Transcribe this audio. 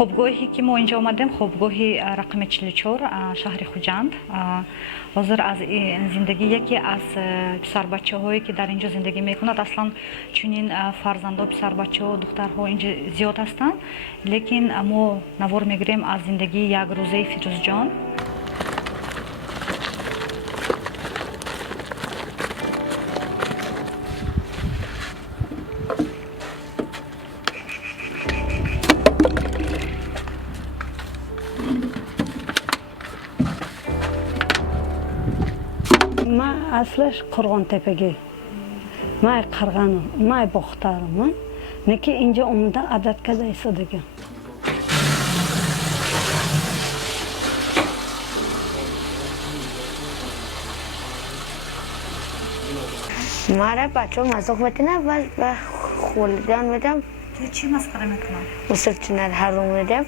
خوابگاهی که ما اینجا آمدیم خوابگاهی رقم 44 شهر خوجند. حاضر از این زندگی یکی از پسر بچه هایی که در اینجا زندگی میکنند اصلا چنین فرزندان پسر بچه ها دخترها اینجا زیاد هستند، لیکن ما نوار میگیریم از زندگی یک روزه فیروز جان. ما اصلش قرغان تپگی، ما قرغانم، ما بختارم، نکی اینجا اومده عادت کرده ایستادگی. ماره بچه مزاق بتونه و خولگان میدم. چی مسخره میکنن؟ وصل چنر هر رو میدم.